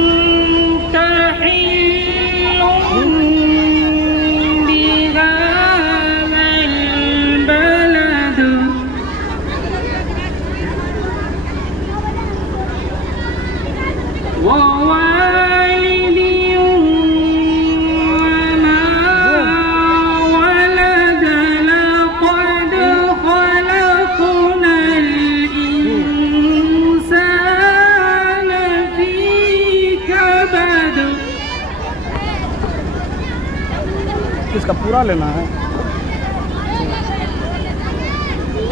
وأنت حل بهذا البلد ووالد وما ولد لقد خلقنا الإنسان في كبد. इसका पूरा लेना है।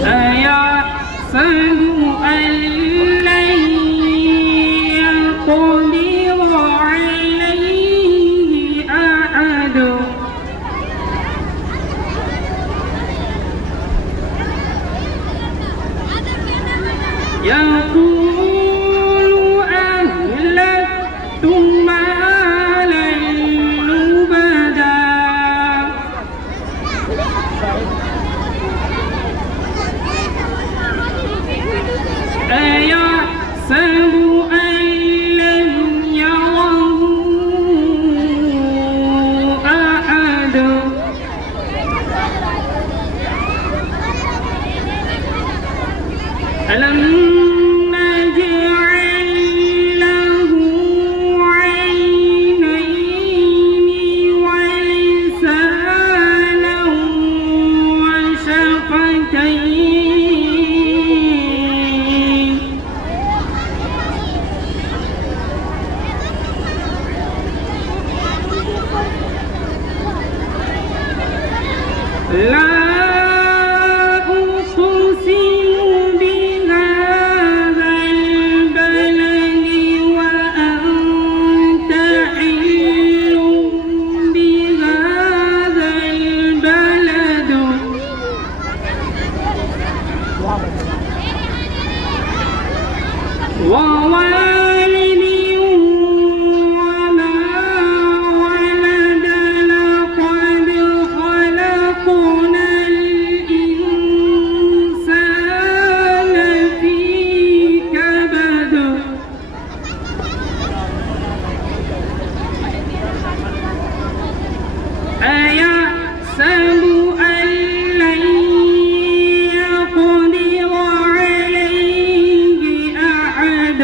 أيحسب أن لن يقدر عليه أحد يقول أهلكت مالا لبدا أيحسب أن لم يره أحد ألم نجعل له عينين ولسانا وشفتين لا أقسم بهذا البلد وأنت حل بهذا البلد ووالد وما ولد لقد خلقنا الإنسان في كبد. أيحسب أن لن يقدر عليه أحد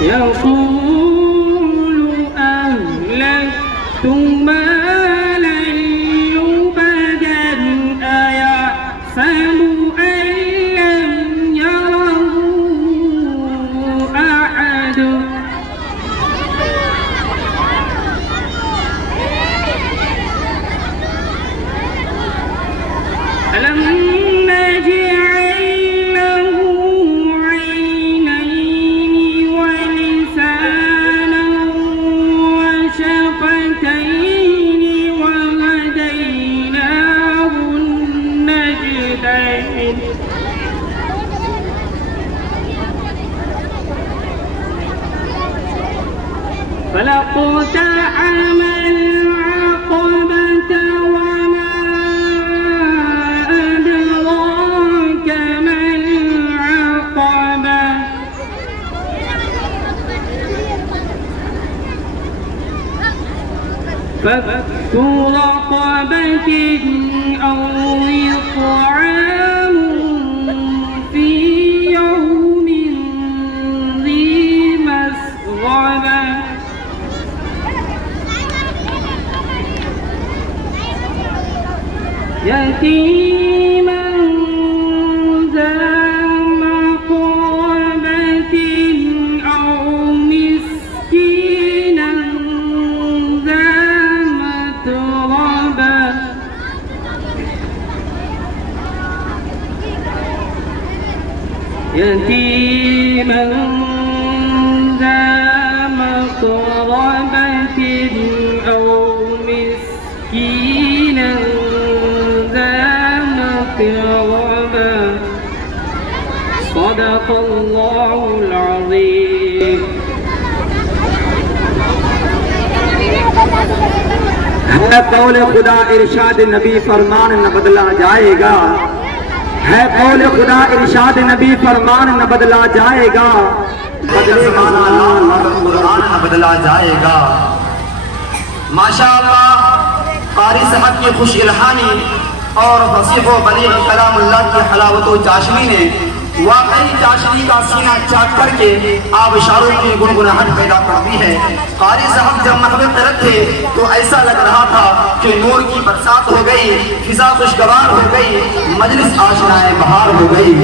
يقول أهلكت مالا لبدا أيحسب أن لم يره أحد ألم نجعل له عينين ولسانا وشفتين وهديناه النجدين فلاقتحم العقبة وما أدراك ما العقبة فك رقبة أو إطعام في يوم ذي مسغبة يتيما ذا مقربة أو مسكينا ذا متربة يتيما ذا مقربة أو مسكينا ذا مقربة صدق الله العظيم. है कौल खुदा इरशाद नबी फरमान न बदला जाएगा, है कौल खुदा इरशाद नबी फरमान न बदला जाएगा, बदलेगा कुरान न बदला जाएगा। माशाअल्लाह कारी साहब की खुश इल्हानी और फसीह व बलीग कलामुल्लाह की हलावत व चाशनी ने वाकई चाशनी का सीना चाट करके आबशारों की गुनगुनाहट पैदा करती है। कारी साहब जब महवे तरफ थे तो ऐसा लग रहा था कि नूर की बरसात हो गई, फिजा खुशगवार हो गई, मजलिस आशनाए बहार हो गई।